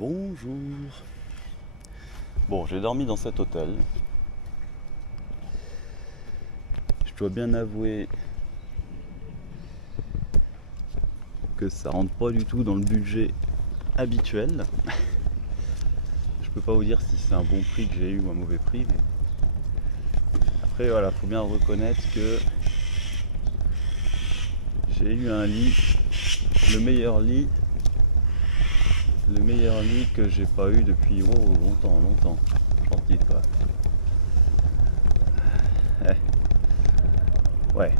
Bonjour. Bon, j'ai dormi dans cet hôtel. Je dois bien avouer que ça rentre pas du tout dans le budget habituel. Je peux pas vous dire si c'est un bon prix que j'ai eu ou un mauvais prix, mais après voilà, faut bien reconnaître que j'ai eu un lit, le meilleur lit que j'ai pas eu depuis longtemps. Gentil quoi. Ouais.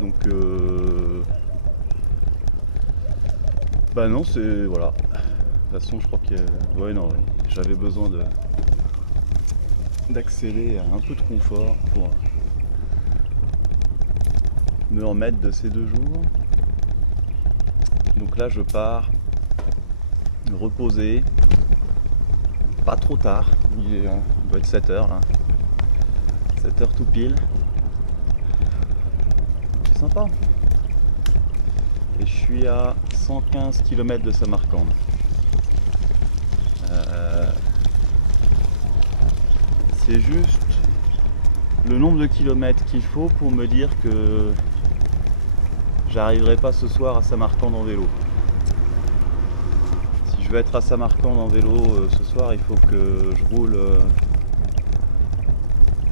Donc bah non, c'est voilà. De toute façon, je crois que j'avais besoin d'accéder à un peu de confort pour me remettre de ces 2 jours. Donc là, je pars reposer, pas trop tard, il doit être 7h là, 7h tout pile, c'est sympa. Et je suis à 115 km de Samarcande. C'est juste le nombre de kilomètres qu'il faut pour me dire que j'arriverai pas ce soir à Samarcande en vélo. Si je veux être à Samarcande en vélo ce soir, il faut que je roule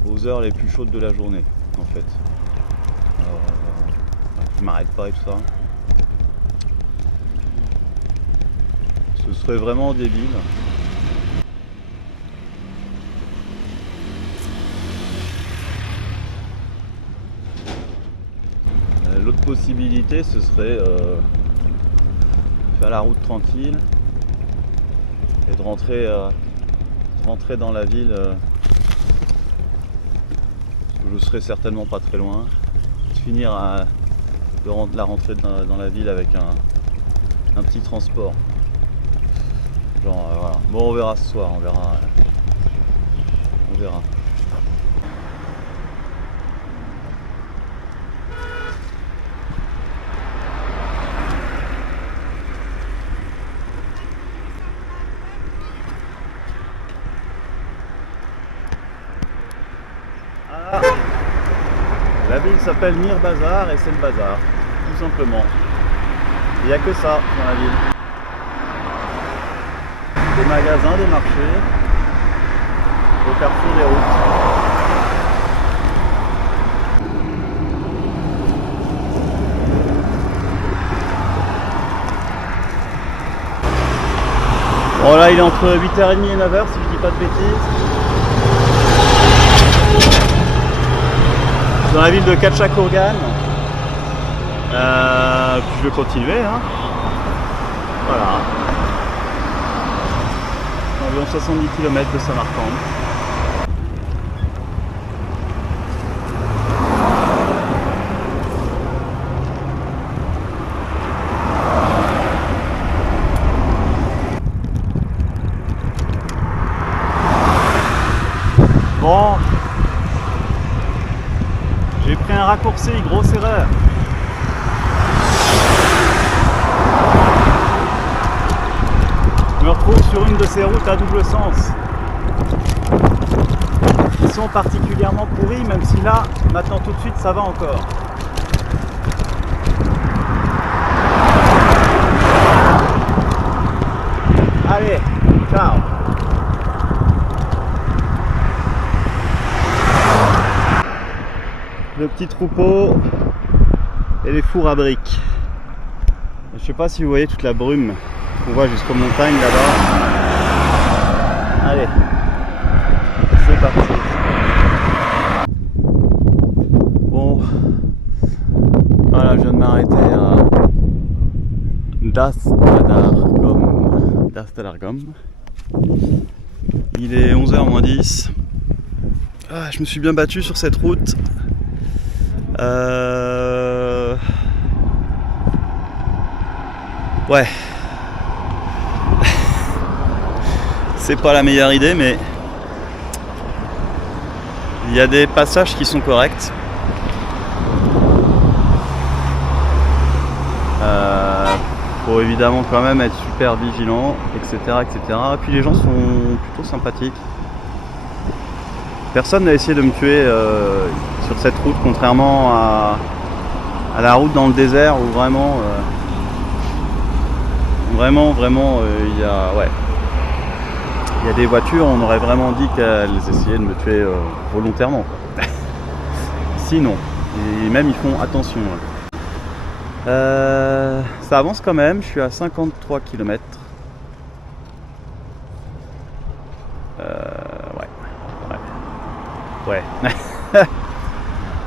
aux heures les plus chaudes de la journée en fait. Alors, je m'arrête pas et tout ça. Ce serait vraiment débile. L'autre possibilité, ce serait faire la route tranquille et de rentrer dans la ville. Parce que je serai certainement pas très loin. De finir la rentrée dans la ville avec un petit transport. Genre voilà. Bon, on verra ce soir, on verra. Ah, la ville s'appelle Mir Bazar et c'est le bazar, tout simplement. Il n'y a que ça dans la ville. Des magasins, des marchés, au carrefour des routes. Bon là il est entre 8h30 et 9h si je dis pas de bêtises. Dans la ville de Khatchakourgan. Je vais continuer. Hein. Voilà. Environ 70 km de Samarcande. Bon, j'ai pris un raccourci, grosse erreur. Je me retrouve sur une de ces routes à double sens qui sont particulièrement pourries, même si là, maintenant tout de suite, ça va encore. Allez, ciao. Le petit troupeau et les fours à briques. Je sais pas si vous voyez toute la brume qu'on voit jusqu'aux montagnes là-bas. Allez, c'est parti. Bon, voilà, je viens de m'arrêter à Dastadargom. Il est 11h moins 10. Ah, je me suis bien battu sur cette route. Ouais. C'est pas la meilleure idée, mais il y a des passages qui sont corrects. faut évidemment quand même être super vigilant, etc., etc. Puis les gens sont plutôt sympathiques. Personne n'a essayé de me tuer sur cette route, contrairement à la route dans le désert où vraiment, il y a, ouais, il y a des voitures, on aurait vraiment dit qu'elles essayaient de me tuer volontairement. Sinon, et même ils font attention. Ça avance quand même, je suis à 53 km. Ouais.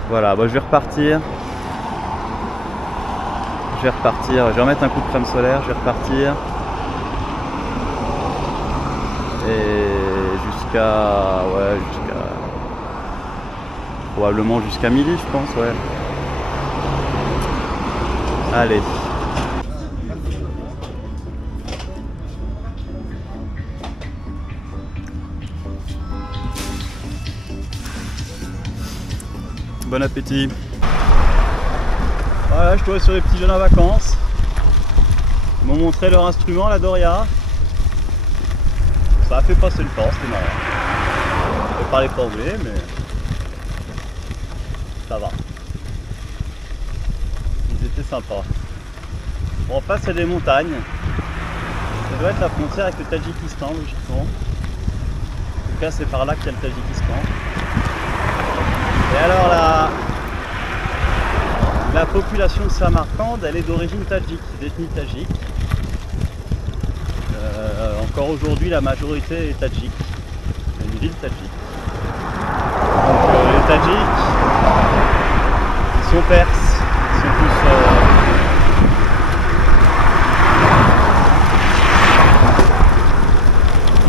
Voilà, bah, je vais repartir. Je vais remettre un coup de crème solaire, je vais repartir. Et probablement jusqu'à midi, je pense, ouais. Allez. Bon appétit. Voilà, je trouvais sur les petits jeunes en vacances. Ils m'ont montré leur instrument, la Doria. Ça a fait passer le temps, c'était marrant. Je parlais pas anglais, mais ça va. Ils étaient sympas. Bon, en face, il y a des montagnes. Ça doit être la frontière avec le Tadjikistan, logiquement. En tout cas, c'est par là qu'il y a le Tadjikistan. Et alors la population de Samarcande, elle est d'origine tadjik, d'ethnie tadjik. Encore aujourd'hui, la majorité est tadjik. C'est une ville tadjik. Donc les Tadjiks, ils sont perses, ils sont plus...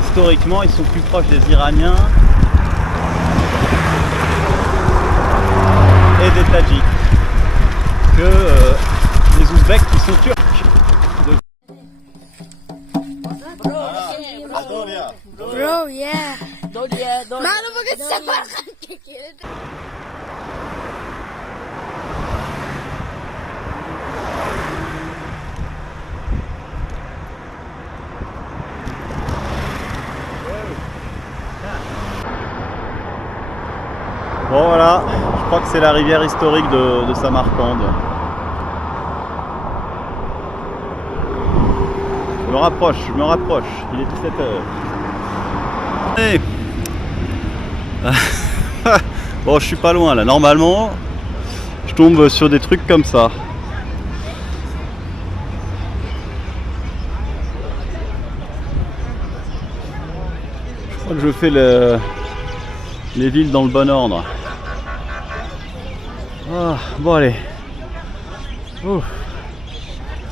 historiquement, ils sont plus proches des Iraniens et des Tadjiks que les Ouzbeks qui sont turcs. Bro, yeah. Mano, bakit sa parang kikilit? Bon voilà, je crois que c'est la rivière historique de Samarcande. Je me rapproche, il est 17h. Hey. Bon, je suis pas loin là, normalement je tombe sur des trucs comme ça. Je crois que je fais les villes dans le bon ordre. Ah, bon allez. Ouf.